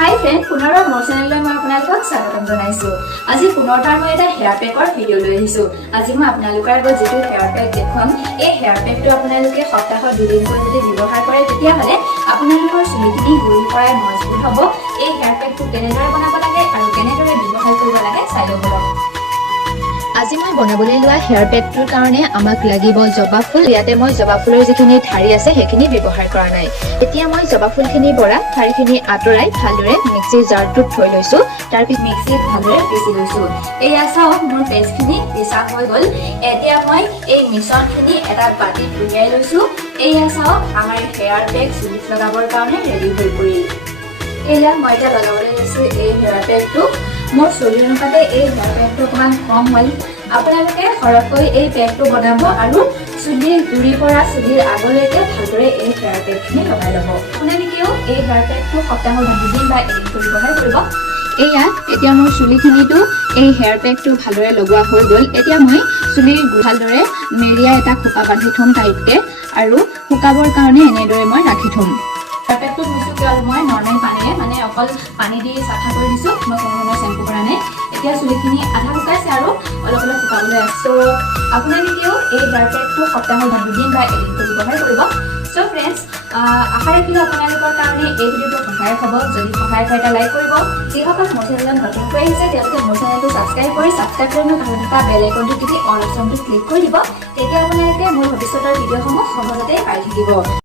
হাই friend, পুনৰবাৰ মোৰ চেনেললৈ মই আপোনালোকক স্বাগতম জনাইছো। আজি পুনৰবাৰ মই এটা হেয়াৰ পেকৰ ভিডিঅ' লৈ আহিছো। আজি মই আপোনালোকৰ আগত যিটো হেয়াৰ পেক দেখুৱাম, এই হেয়াৰ পেকটো আপোনালোকে সপ্তাহত দুদিনকৈ যদি ব্যৱহাৰ কৰে তেতিয়াহ'লে আপোনালোকৰ চুলিখিনি গুৰি কৰাই মজবুত হ'ব। এই হেয়াৰ পেকটো কেনেদৰে বনাব লাগে আৰু কেনেদৰে ব্যৱহাৰ কৰিব লাগে চাই ল'ব লাগে। আজি মই বনাবলৈ লোৱা হেয়াৰ পেকটোৰ কাৰণে আমাক লাগিব জবা ফুল। ইয়াতে মই জবা ফুলৰ যিখিনি ঠাৰি আছে সেইখিনি ব্যৱহাৰ কৰা নাই। এতিয়া মই জবা ফুলখিনিৰ পৰা ঠাৰিখিনি আঁতৰাই ভালদৰে মিক্সিৰ জাৰটোত থৈ লৈছো। তাৰ পিছত মিক্সিত ভালদৰে পিচি লৈছো। এয়া চাওক, মোৰ পেষ্টখিনি পিচা হৈ গ'ল। এতিয়া মই এই মিশ্ৰণখিনি এটা বাটিত উলিয়াই লৈছো। এয়া চাওক, আমাৰ হেয়াৰ পেক চুলিত লগাবৰ কাৰণে ৰেডি হৈ পৰিল। এয়া মই এতিয়া লগাবলৈ লৈছো এই হেয়াৰ পেকটো। মোৰ চুলিৰ অনুপাতে এই হেয়াৰ পেকটো অকণমান কম হ'ল। আপোনালোকে সৰহকৈ এই পেকটো বনাব আৰু চুলিৰ গুৰিৰ পৰা চুলিৰ আগলৈকে ভালদৰে এই হেয়াৰ পেকখিনি লগাই ল'ব। আপোনালোকেও এই হেয়াৰ পেকটো সপ্তাহত 2 দিন বা এদিনকৈ ব্যৱহাৰ কৰিব। এয়া এতিয়া মোৰ চুলিখিনিতো এই হেয়াৰ পেকটো ভালদৰে লগোৱা হৈ গ'ল। এতিয়া মই চুলিৰ ভালদৰে মেৰিয়াই এটা খোপা বান্ধি থ'ম টাইটকে, আৰু শুকাবৰ কাৰণে এনেদৰে মই ৰাখি থ'ম। হেয়াৰ পেকটো ধুইছোঁ কেৱল মই নৰ্মেল পানীৰে, মানে অকল পানী দি চাফা কৰি দিছোঁ। মই কোনো ধৰণৰ চেম্পু কৰা নাই। এতিয়া চুলিখিনি আধা শুকাইছে আৰু অলপ অলপ শুকাবলৈ আছে। আপোনালোকেও এই হেয়াৰ পেকটো সপ্তাহত 2 দিন বা এদিনকৈ ব্যৱহাৰ কৰিব। চ' ফ্ৰেণ্ডছ, আশা ৰাখিলোঁ আপোনালোকৰ কাৰণে এই ভিডিঅ'টো সহায়ক হ'ব। যদি সহায়ক হয় এটা লাইক কৰিব। যিসকল মোৰ চেনেলত নতুনকৈ আহিছে তেওঁলোকে মোৰ চেনেলটো ছাবস্ক্ৰাইব কৰি মই কাষত থকা বেল আইকনটো টিপি অল অপশ্যনটো ক্লিক কৰি দিব। তেতিয়া আপোনালোকে মোৰ ভৱিষ্যতৰ ভিডিঅ'সমূহ সহজতে পাই থাকিব।